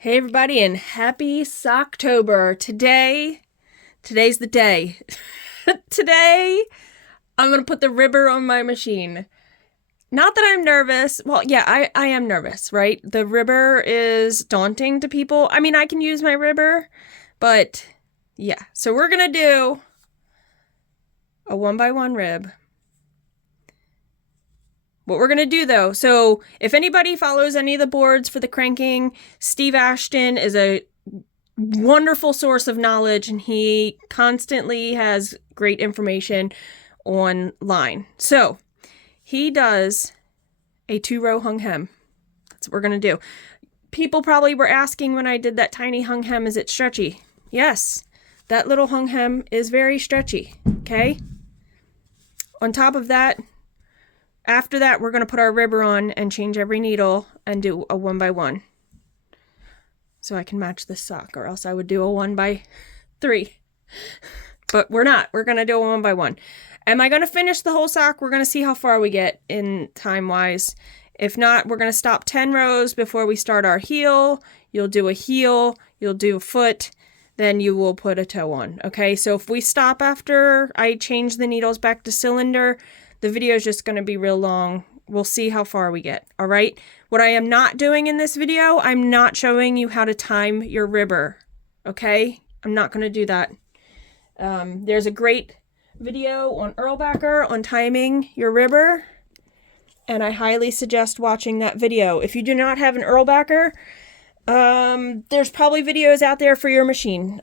Hey everybody, and happy Socktober. Today's the day. Today, I'm gonna put the ribber on my machine. Not that I'm nervous. Well, yeah, I am nervous, right? The ribber is daunting to people. I mean, I can use my ribber, but yeah. So we're gonna do a 1x1 rib. What we're going to do though, so if anybody follows any of the boards for the cranking, Steve Ashton is a wonderful source of knowledge and he constantly has great information online. So he does a 2-row hung hem. That's what we're going to do. People probably were asking when I did that tiny hung hem, is it stretchy? Yes, that little hung hem is very stretchy, okay? On top of that, after that, we're going to put our ribber on and change every needle and do a 1x1. So I can match this sock, or else I would do a 1x3. But we're not. We're going to do a 1x1. Am I going to finish the whole sock? We're going to see how far we get in time-wise. If not, we're going to stop 10 rows before we start our heel. You'll do a heel. You'll do a foot. Then you will put a toe on. Okay, so if we stop after I change the needles back to cylinder, the video is just going to be real long. We'll see how far we get, all right? What I am not doing in this video, I'm not showing you how to time your ribber, okay? I'm not going to do that. There's a great video on Erlbacher on timing your ribber, and I highly suggest watching that video. If you do not have an Erlbacher, there's probably videos out there for your machine.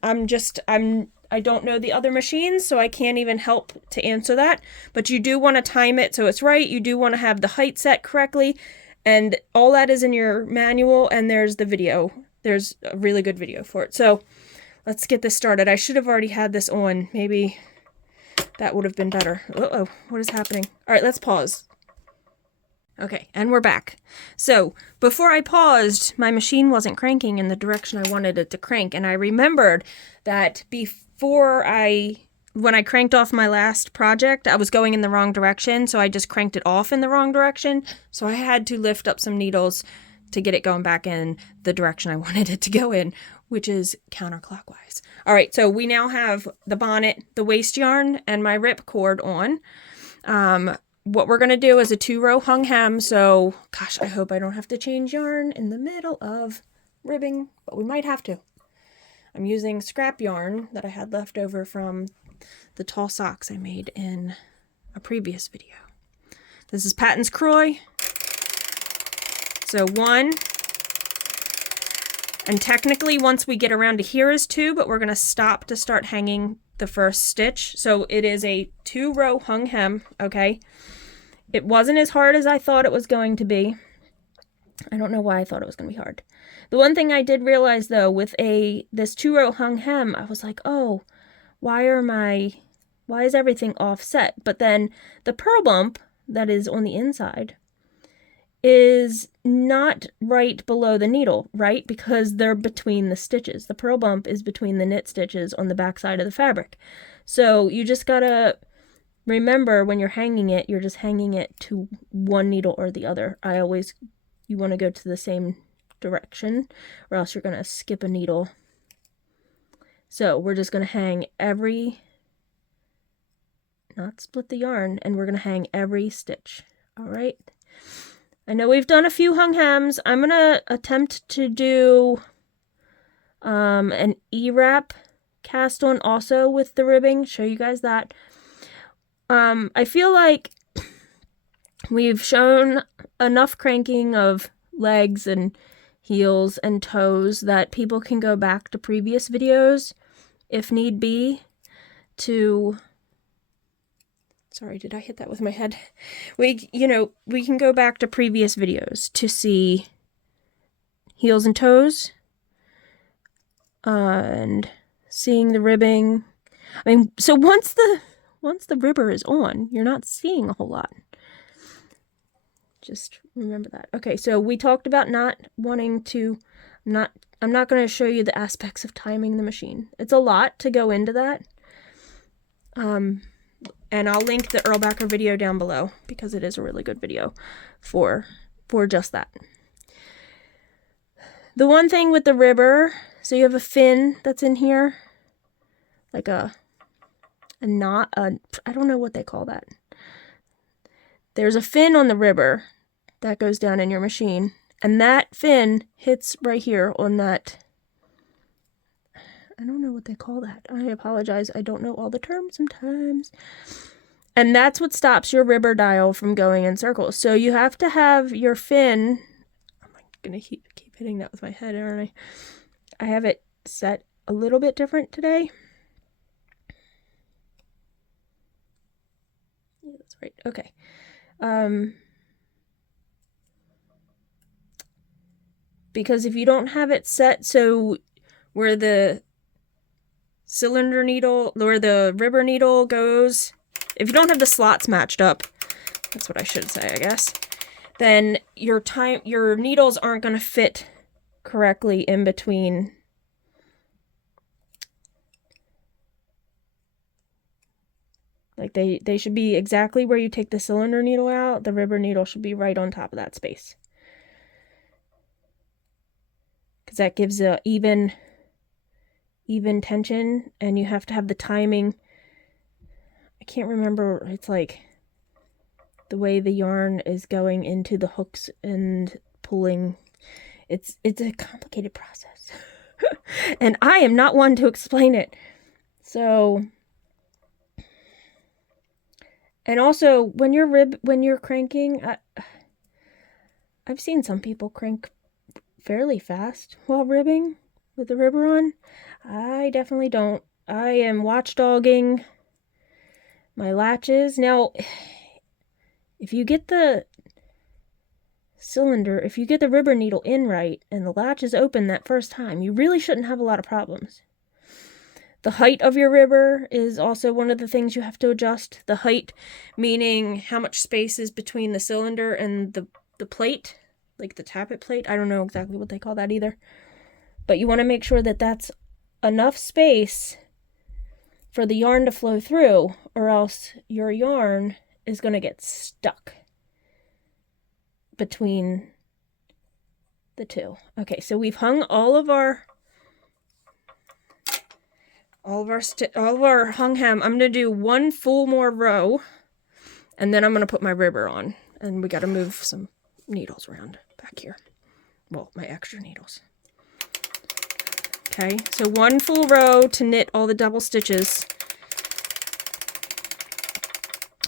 I don't know the other machines, so I can't even help to answer that. But you do want to time it so it's right. You do want to have the height set correctly. And all that is in your manual, and there's the video. There's a really good video for it. So let's get this started. I should have already had this on. Maybe that would have been better. Uh-oh, what is happening? All right, let's pause. Okay, and we're back. So before I paused, my machine wasn't cranking in the direction I wanted it to crank. And I remembered that when I cranked off my last project, I was going in the wrong direction. So I just cranked it off in the wrong direction. So I had to lift up some needles to get it going back in the direction I wanted it to go in, which is counterclockwise. All right, so we now have the bonnet, the waste yarn, and my rip cord on. What we're going to do is a 2-row hung hem. So, gosh, I hope I don't have to change yarn in the middle of ribbing, but we might have to. I'm using scrap yarn that I had left over from the tall socks I made in a previous video. This is Patton's Croy. So 1. And technically, once we get around to here is 2, but we're going to stop to start hanging the first stitch. So it is a 2-row hung hem, okay? It wasn't as hard as I thought it was going to be. I don't know why I thought it was going to be hard. The one thing I did realize though, with this 2-row hung hem, I was like, oh, why is everything offset? But then the purl bump that is on the inside is not right below the needle, right? Because they're between the stitches. The purl bump is between the knit stitches on the back side of the fabric. So you just gotta remember when you're hanging it, you're just hanging it to one needle or the other. You want to go to the same direction or else you're going to skip a needle. So we're just going to hang not split the yarn, and we're going to hang every stitch. All right. I know we've done a few hung hems. I'm going to attempt to do an E-wrap cast on also with the ribbing, show you guys that. I feel like we've shown enough cranking of legs and heels and toes that people can go back to previous videos if need be to... Sorry, did I hit that with my head? We can go back to previous videos to see heels and toes and seeing the ribbing. I mean, so once the ribber is on, you're not seeing a whole lot. Just remember that. Okay, so we talked about not wanting to, I'm not going to show you the aspects of timing the machine. It's a lot to go into that. And I'll link the Erlbacher video down below because it is a really good video for just that. The one thing with the ribber, so you have a fin that's in here, like a knot, I don't know what they call that. There's a fin on the ribber that goes down in your machine, and that fin hits right here on that. I don't know what they call that. I apologize. I don't know all the terms sometimes. And that's what stops your ribber dial from going in circles. So you have to have your fin. I'm going to keep hitting that with my head, aren't I? I have it set a little bit different today. Yeah, that's right. Okay. Because if you don't have it set so where the cylinder needle, where the ribber needle goes, if you don't have the slots matched up, that's what I should say, I guess, then your needles aren't going to fit correctly in between. Like they should be exactly where you take the cylinder needle out. The ribber needle should be right on top of that space. Because that gives a even tension, and you have to have the timing. I can't remember, it's like the way the yarn is going into the hooks and pulling. It's a complicated process. And I am not one to explain it. So, and also when you're cranking, I've seen some people crank fairly fast while ribbing with the ribber on. I definitely don't. I am watchdogging my latches. Now, if you get the cylinder, if you get the ribber needle in right and the latch is open that first time, you really shouldn't have a lot of problems. The height of your ribber is also one of the things you have to adjust. The height meaning how much space is between the cylinder and the plate, like the tappet plate. I don't know exactly what they call that either. But you want to make sure that that's enough space for the yarn to flow through, or else your yarn is going to get stuck between the two. Okay, so we've hung all of our hung hem. I'm going to do one full more row, and then I'm going to put my ribber on. And we got to move some needles around back here. Well, my extra needles. Okay, so one full row to knit all the double stitches.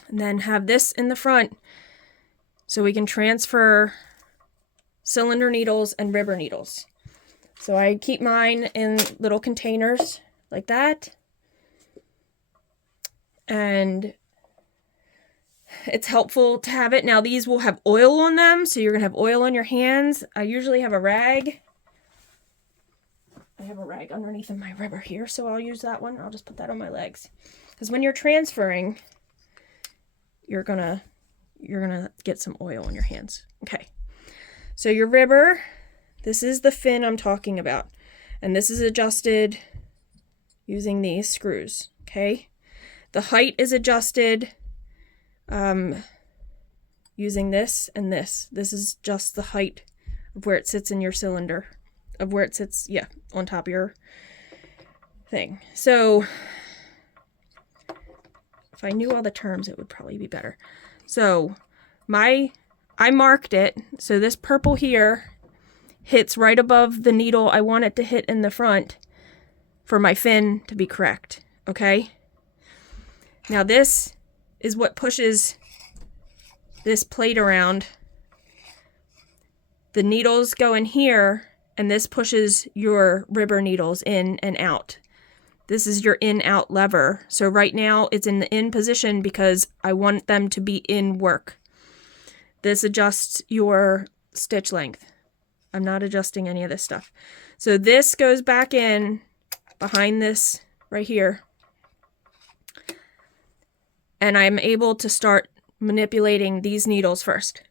And then have this in the front so we can transfer cylinder needles and ribber needles. So I keep mine in little containers like that. And it's helpful to have it. Now these will have oil on them, so you're going to have oil on your hands. I usually have a rag. I have a rag underneath of my ribber here, so I'll use that one. I'll just put that on my legs. Because when you're transferring, you're gonna get some oil on your hands. Okay. So your ribber, this is the fin I'm talking about. And this is adjusted using these screws. Okay. The height is adjusted using this and this. This is just the height of where it sits in your cylinder. Of where it sits, yeah, on top of your thing. So, if I knew all the terms, it would probably be better. So, I marked it. So this purple here hits right above the needle I want it to hit in the front for my fin to be correct. Okay? Now this is what pushes this plate around. The needles go in here, and this pushes your ribber needles in and out. This is your in-out lever. So right now it's in the in position because I want them to be in work. This adjusts your stitch length. I'm not adjusting any of this stuff. So this goes back in behind this right here. And I'm able to start manipulating these needles first.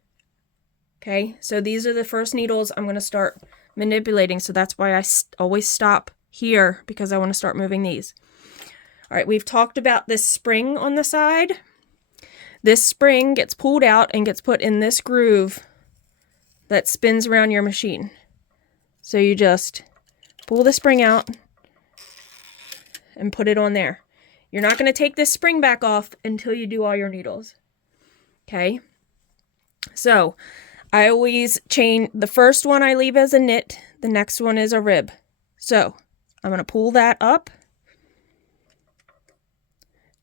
Okay, so these are the first needles I'm going to start manipulating. So that's why I always stop here, because I want to start moving these. All right, we've talked about this spring on the side. This spring gets pulled out and gets put in this groove that spins around your machine. So you just pull the spring out and put it on there. You're not going to take this spring back off until you do all your needles. Okay? So I always chain, the first one I leave as a knit, the next one is a rib. So I'm going to pull that up.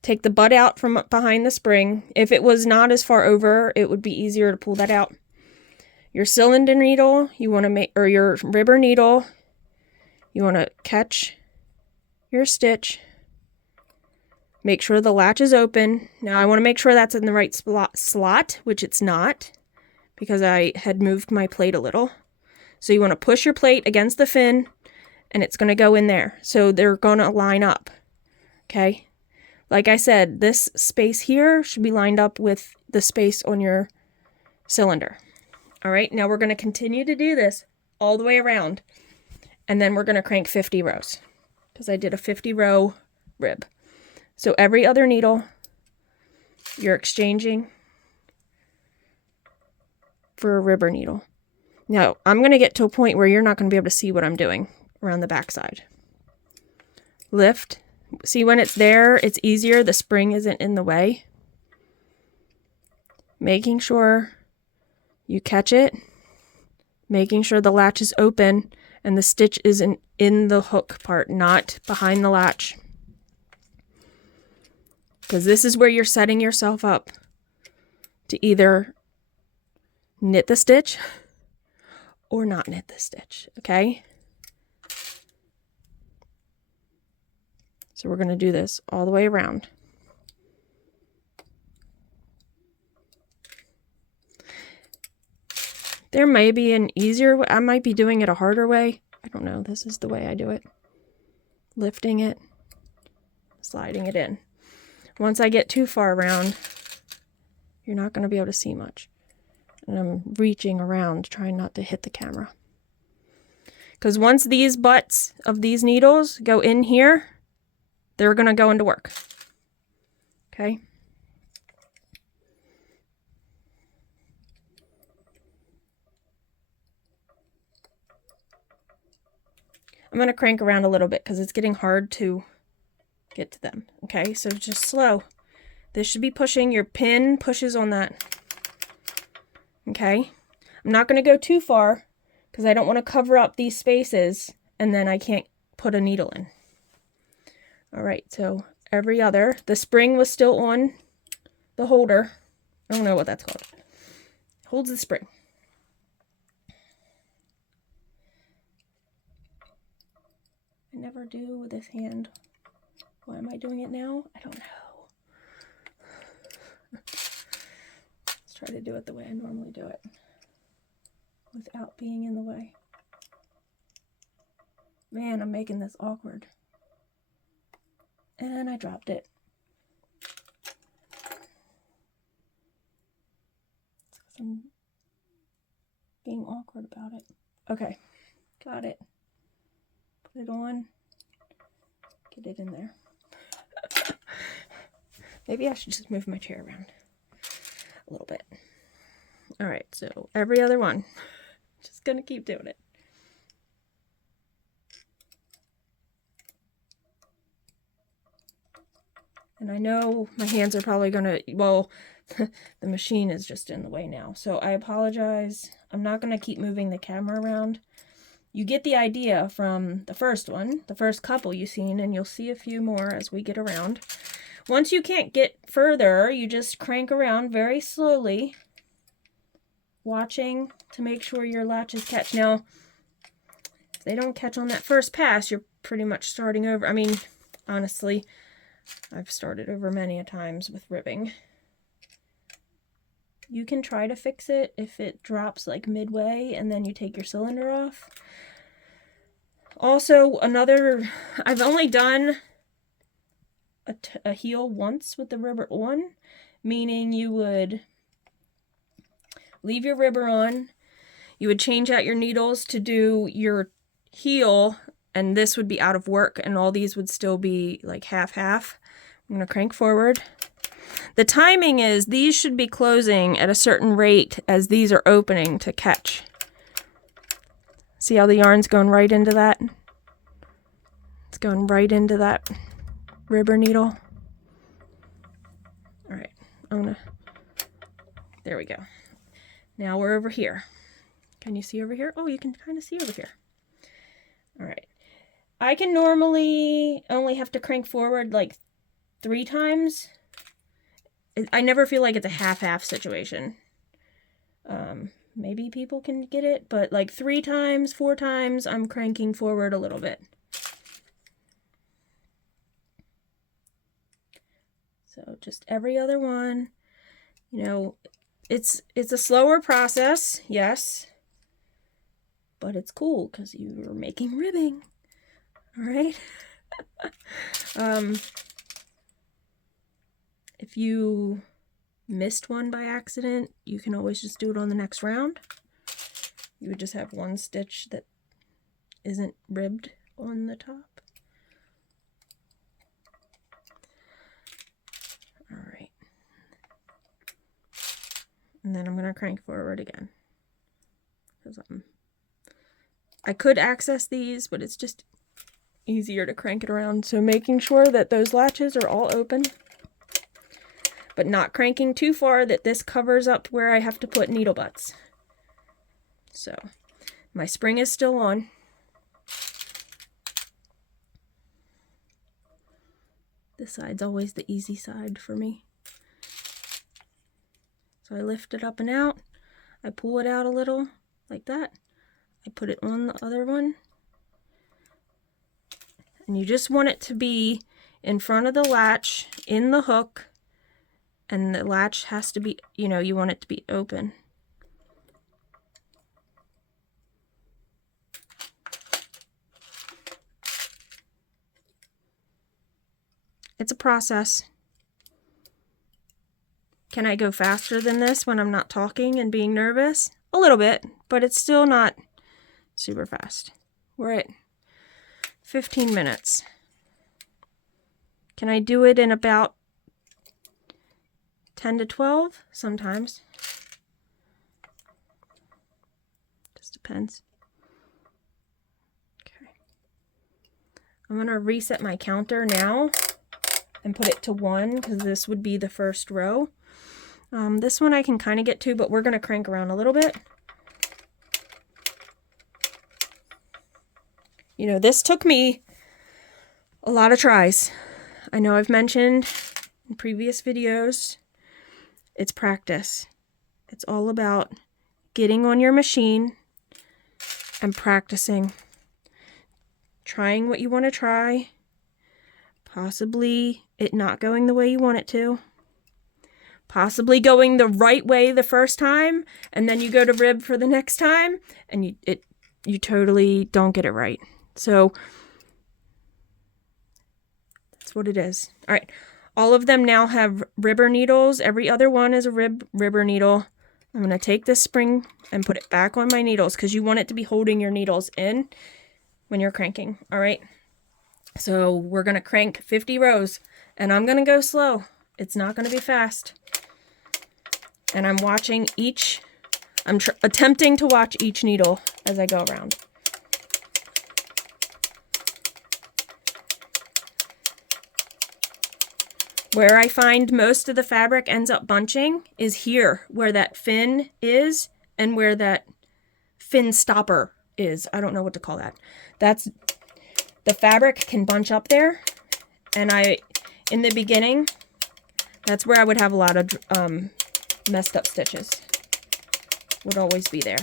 Take the butt out from behind the spring. If it was not as far over, it would be easier to pull that out. Your cylinder needle, you want to make, or your ribber needle, you want to catch your stitch. Make sure the latch is open. Now I want to make sure that's in the right slot, which it's not, because I had moved my plate a little. So you want to push your plate against the fin, and it's going to go in there. So they're going to line up. Okay? Like I said, this space here should be lined up with the space on your cylinder. All right, now we're going to continue to do this all the way around. And then we're going to crank 50 rows, because I did a 50 row rib. So every other needle, you're exchanging for a ribber needle. Now, I'm going to get to a point where you're not going to be able to see what I'm doing around the backside. Lift. See, when it's there, it's easier. The spring isn't in the way. Making sure you catch it. Making sure the latch is open and the stitch is in the hook part, not behind the latch. Because this is where you're setting yourself up to either knit the stitch or not knit the stitch, okay? So we're going to do this all the way around. There may be an easier way. I might be doing it a harder way. I don't know. This is the way I do it. Lifting it, sliding it in. Once I get too far around, you're not going to be able to see much. And I'm reaching around, trying not to hit the camera. Because once these butts of these needles go in here, they're going to go into work. Okay? I'm going to crank around a little bit because it's getting hard to get to them. Okay, so just slow. This should be pushing. Your pin pushes on that. Okay? I'm not going to go too far because I don't want to cover up these spaces and then I can't put a needle in. Alright, so every other. The spring was still on the holder. I don't know what that's called. Holds the spring. I never do with this hand. Why am I doing it now? I don't know. Let's try to do it the way I normally do it, without being in the way. Man, I'm making this awkward. And I dropped it. I'm being awkward about it. Okay, got it. Put it on. Get it in there. Maybe I should just move my chair around a little bit. All right, so every other one. Just gonna keep doing it. And I know my hands are probably gonna, well, the machine is just in the way now. So I apologize. I'm not gonna keep moving the camera around. You get the idea from the first one, the first couple you've seen, and you'll see a few more as we get around. Once you can't get further, you just crank around very slowly, watching to make sure your latches catch. Now, if they don't catch on that first pass, you're pretty much starting over. I mean, honestly, I've started over many a times with ribbing. You can try to fix it if it drops like midway and then you take your cylinder off. Also, I've only done a heel once with the ribber on, meaning you would leave your ribber on, you would change out your needles to do your heel, and this would be out of work and all these would still be like half-half. I'm going to crank forward. The timing is these should be closing at a certain rate as these are opening to catch. See how the yarn's going right into that? It's going right into that ribber needle. All right, there we go. Now we're over here. Can you see over here? Oh, you can kind of see over here. All right. I can normally only have to crank forward like 3 times. I never feel like it's a half-half situation. Maybe people can get it, but like 3 times, 4 times, I'm cranking forward a little bit. So just every other one. You know, it's a slower process, yes, but it's cool because you're making ribbing. All right. If you missed one by accident, you can always just do it on the next round. You would just have one stitch that isn't ribbed on the top. All right. And then I'm going to crank forward again. Because I could access these, but it's just easier to crank it around. So making sure that those latches are all open, but not cranking too far that this covers up where I have to put needle butts. So my spring is still on. This side's always the easy side for me. So I lift it up and out. I pull it out a little like that. I put it on the other one. And you just want it to be in front of the latch, in the hook, and the latch has to be, you know, you want it to be open. It's a process. Can I go faster than this when I'm not talking and being nervous? A little bit, but it's still not super fast. We're at 15 minutes. Can I do it in about 10 to 12? Sometimes. Just depends. Okay. I'm going to reset my counter now and put it to 1 because this would be the first row. This one I can kind of get to, but we're going to crank around a little bit. You know, this took me a lot of tries. I know I've mentioned in previous videos, it's practice. It's all about getting on your machine and practicing. Trying what you want to try. Possibly it not going the way you want it to. Possibly going the right way the first time, and then you go to rib for the next time, and you totally don't get it right. So that's what it is. All right, all of them now have ribber needles. Every other one is a ribber needle. I'm going to take this spring and put it back on my needles because you want it to be holding your needles in when you're cranking. All right, so we're going to crank 50 rows, and I'm going to go slow. It's not going to be fast. And I'm watching each, I'm attempting to watch each needle as I go around. Where I find most of the fabric ends up bunching is here, where that fin is and where that fin stopper is. I don't know what to call that. That's, the fabric can bunch up there. And in the beginning, that's where I would have a lot of messed up stitches. Would always be there.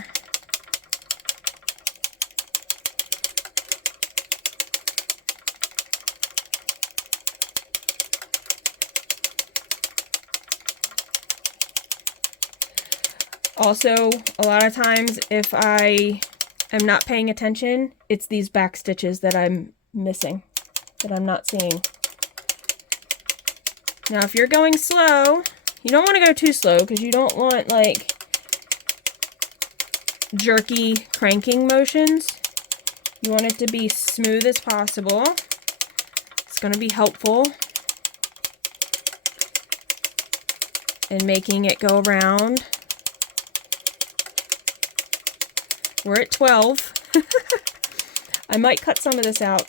Also, a lot of times if I am not paying attention, it's these back stitches that I'm missing, that I'm not seeing. Now, if you're going slow, you don't want to go too slow because you don't want like jerky cranking motions. You want it to be smooth as possible. It's going to be helpful in making it go around. We're at 12. I might cut some of this out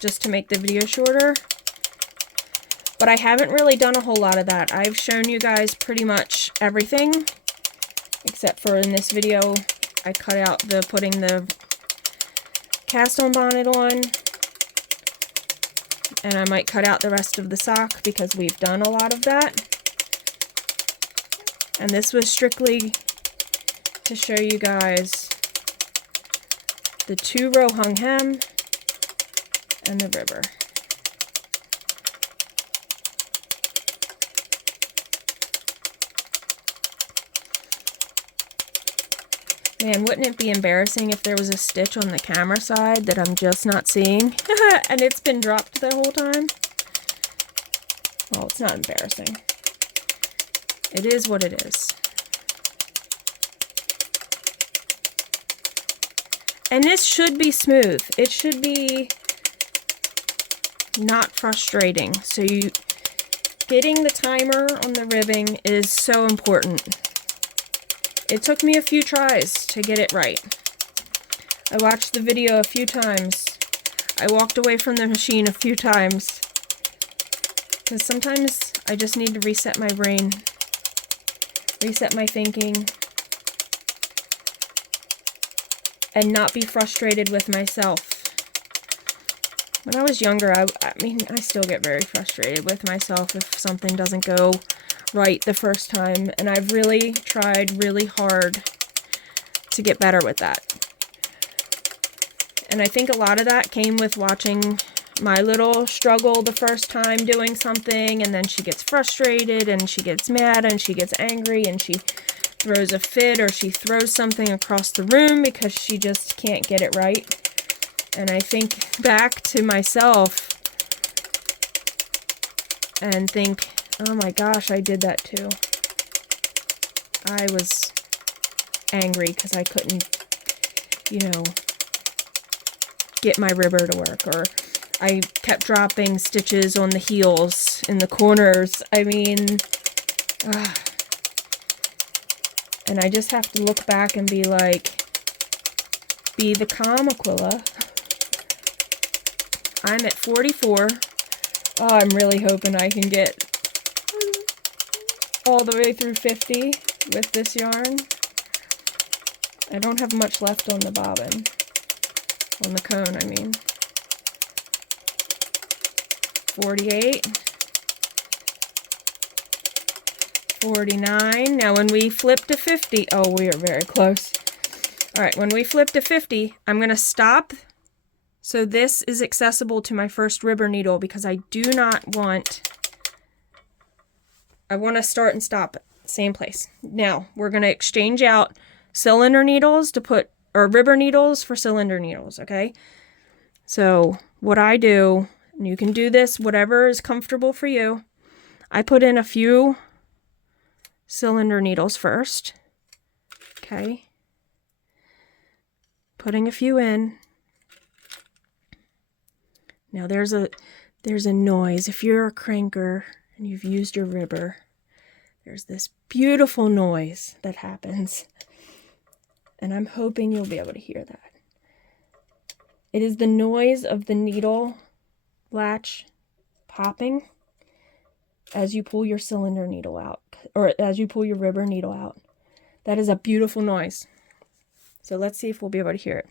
just to make the video shorter. But I haven't really done a whole lot of that. I've shown you guys pretty much everything. Except for in this video, I cut out the putting the cast-on bonnet on. And I might cut out the rest of the sock because we've done a lot of that. And this was strictly to show you guys the 2-row hung hem and the ribber. Man, wouldn't it be embarrassing if there was a stitch on the camera side that I'm just not seeing and it's been dropped the whole time? Well, it's not embarrassing. It is what it is. And this should be smooth. It should be not frustrating. So getting the timer on the ribbing is so important. It took me a few tries to get it right. I watched the video a few times. I walked away from the machine a few times. Because sometimes I just need to reset my brain. Reset my thinking. And not be frustrated with myself. When I was younger, I mean, I still get very frustrated with myself if something doesn't go right the first time, and I've really tried really hard to get better with that. And I think a lot of that came with watching my little struggle the first time doing something, and then she gets frustrated and she gets mad and she gets angry and she throws a fit or she throws something across the room because she just can't get it right. And I think back to myself and think, oh my gosh, I did that too. I was angry because I couldn't, you know, get my ribber to work, or I kept dropping stitches on the heels in the corners. I mean, and I just have to look back and be like, be the calm, Aquila. I'm at 44. Oh, I'm really hoping I can get all the way through 50 with this yarn. I don't have much left on the bobbin. On the cone, I mean. 48. 49. Now when we flip to 50, oh, we are very close. All right, when we flip to 50, I'm going to stop. So this is accessible to my first ribber needle because I do not want, I want to start and stop at the same place. Now we're going to exchange out cylinder needles to put, or ribber needles for cylinder needles, okay? So what I do, and you can do this, whatever is comfortable for you, I put in a few cylinder needles first, okay? Putting a few in. Now there's a noise. If you're a cranker and you've used your ribber, there's this beautiful noise that happens. And I'm hoping you'll be able to hear that. It is the noise of the needle latch popping as you pull your cylinder needle out, or as you pull your ribber needle out. That is a beautiful noise. So let's see if we'll be able to hear it.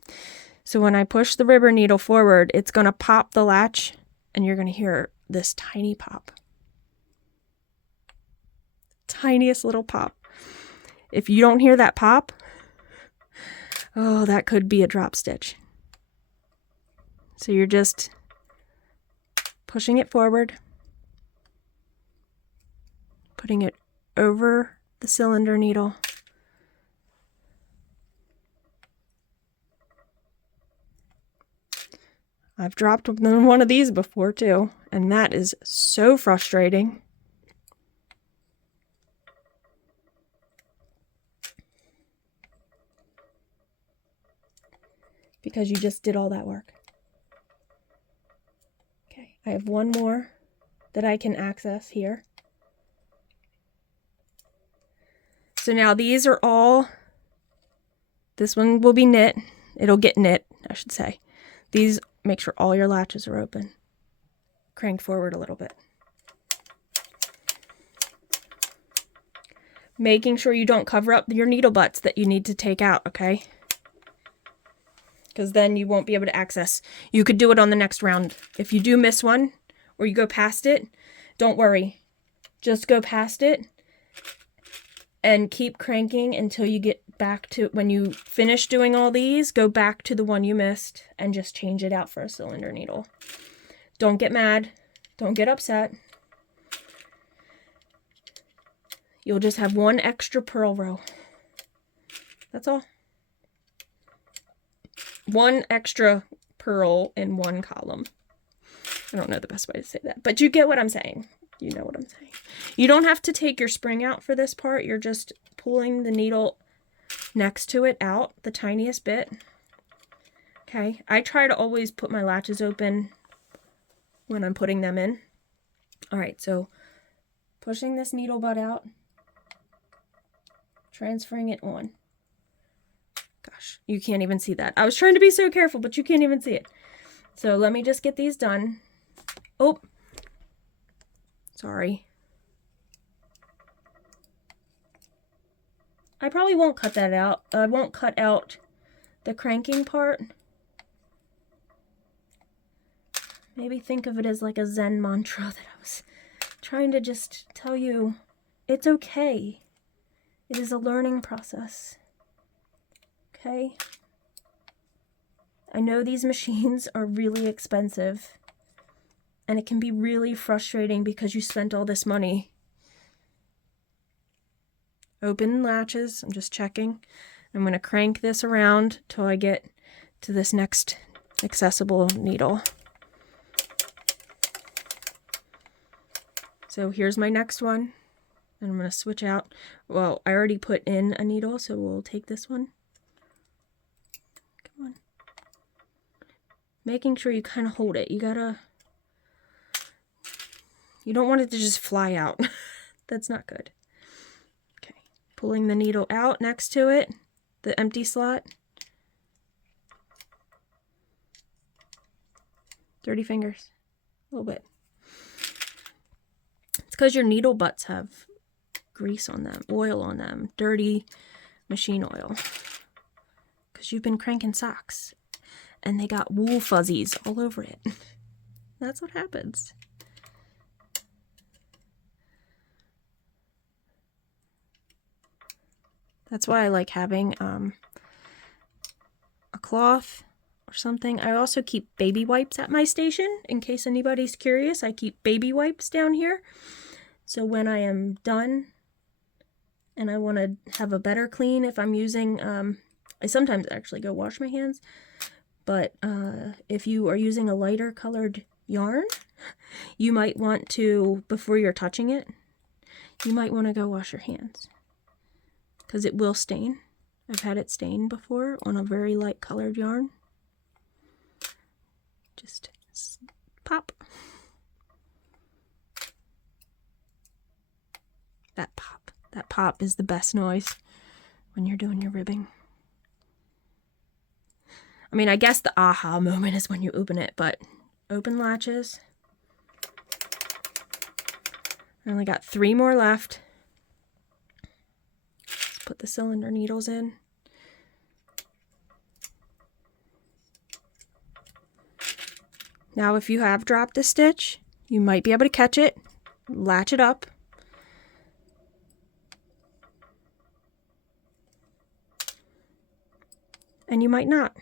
So when I push the ribber needle forward, it's going to pop the latch, and you're going to hear this tiny pop. Tiniest little pop. If you don't hear that pop, oh, that could be a drop stitch. So you're just pushing it forward, putting it over the cylinder needle. I've dropped one of these before too, and that is so frustrating. Because you just did all that work. Okay, I have one more that I can access here. So now these are all, this one will be knit, It'll get knit, I should say. These, make sure all your latches are open. Crank forward a little bit. Making sure you don't cover up your needle butts that you need to take out, okay? Because then you won't be able to access. You could do it on the next round. If you do miss one, or you go past it, don't worry. Just go past it and keep cranking until you get back to, when you finish doing all these, go back to the one you missed and just change it out for a cylinder needle. Don't get mad. Don't get upset. You'll just have one extra purl row. That's all. One extra purl in one column. I don't know the best way to say that, but you get what I'm saying. You know what I'm saying. You don't have to take your spring out for this part. You're just pulling the needle next to it out the tiniest bit. Okay, I try to always put my latches open when I'm putting them in. All right, so pushing this needle butt out, transferring it on. Gosh, you can't even see that. I was trying to be so careful, but you can't even see it. So let me just get these done. Oh, sorry. I probably won't cut that out. I won't cut out the cranking part. Maybe think of it as like a Zen mantra that I was trying to just tell you. It's okay. It is a learning process. Okay? I know these machines are really expensive, and it can be really frustrating because you spent all this money. Open latches, I'm just checking. I'm going to crank this around till I get to this next accessible needle. So here's my next one, and I'm going to switch out. Well, I already put in a needle, so we'll take this one. Come on. Making sure you kind of hold it. You don't want it to just fly out. That's not good. Okay, pulling the needle out next to it, the empty slot. Dirty fingers, a little bit. It's because your needle butts have grease on them, oil on them, dirty machine oil. Because you've been cranking socks and they got wool fuzzies all over it. That's what happens. That's why I like having a cloth or something. I also keep baby wipes at my station in case anybody's curious. I keep baby wipes down here. So when I am done and I want to have a better clean, if I'm using, I sometimes actually go wash my hands, but if you are using a lighter colored yarn, you might want to, before you're touching it, you might want to go wash your hands because it will stain. I've had it stain before on a very light colored yarn. Just pop. That pop. That pop is the best noise when you're doing your ribbing. I mean, I guess the aha moment is when you open it, but open latches. I only got 3 more left. Let's put the cylinder needles in. Now, if you have dropped a stitch, you might be able to catch it, latch it up. And you might not.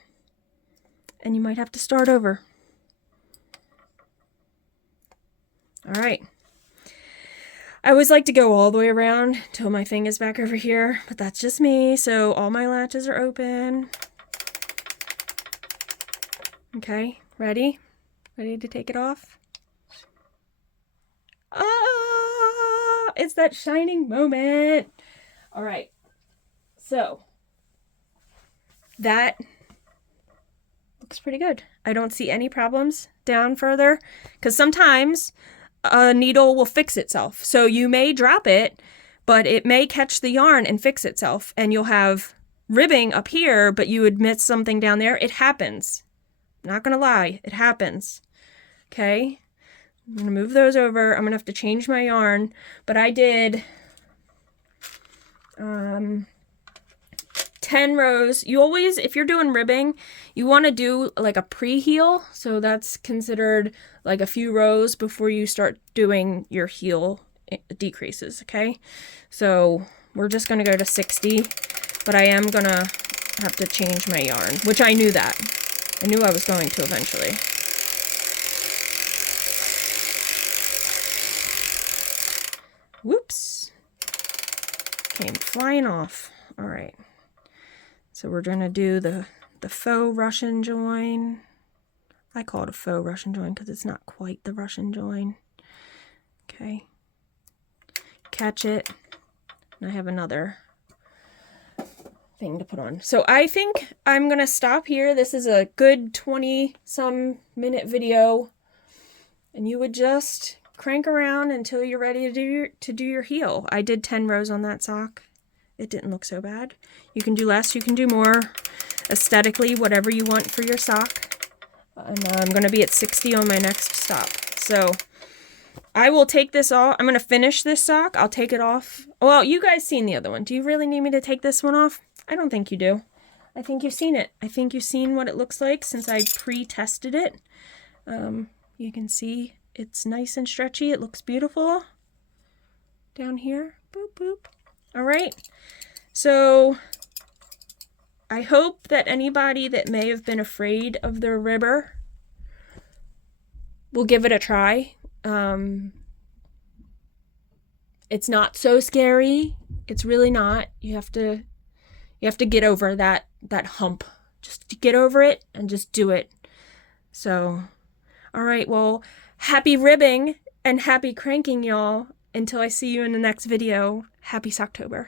And you might have to start over. All right. I always like to go all the way around till my thing is back over here, but that's just me. So all my latches are open. Okay, ready? Ready to take it off? Ah, it's that shining moment. All right. So that looks pretty good. I don't see any problems down further because sometimes a needle will fix itself. So you may drop it, but it may catch the yarn and fix itself, and you'll have ribbing up here, but you would miss something down there. It happens. I'm not gonna lie, it happens. Okay, I'm gonna move those over. I'm gonna have to change my yarn, but I did 10 rows. You always, if you're doing ribbing, you want to do like a pre-heel. So that's considered like a few rows before you start doing your heel decreases, okay? So we're just going to go to 60, but I am going to have to change my yarn, which I knew that. I knew I was going to eventually. Whoops. Came flying off. All right. So we're going to do the faux Russian join. I call it a faux Russian join because it's not quite the Russian join. Okay. Catch it. And I have another thing to put on. So I think I'm going to stop here. This is a good 20-some minute video. And you would just crank around until you're ready to do your heel. I did 10 rows on that sock. It didn't look so bad. You can do less, you can do more. Aesthetically, whatever you want for your sock. And I'm going to be at 60 on my next stop. So I will take this off. I'm going to finish this sock. I'll take it off. Well, you guys seen the other one. Do you really need me to take this one off? I don't think you do. I think you've seen it. I think you've seen what it looks like since I pre-tested it. You can see it's nice and stretchy. It looks beautiful. Down here. Boop, boop. All right. So I hope that anybody that may have been afraid of the ribber will give it a try. It's not so scary. It's really not. You have to get over that hump. Just get over it and just do it. So, all right. Well, happy ribbing and happy cranking, y'all. Until I see you in the next video. Happy Socktober.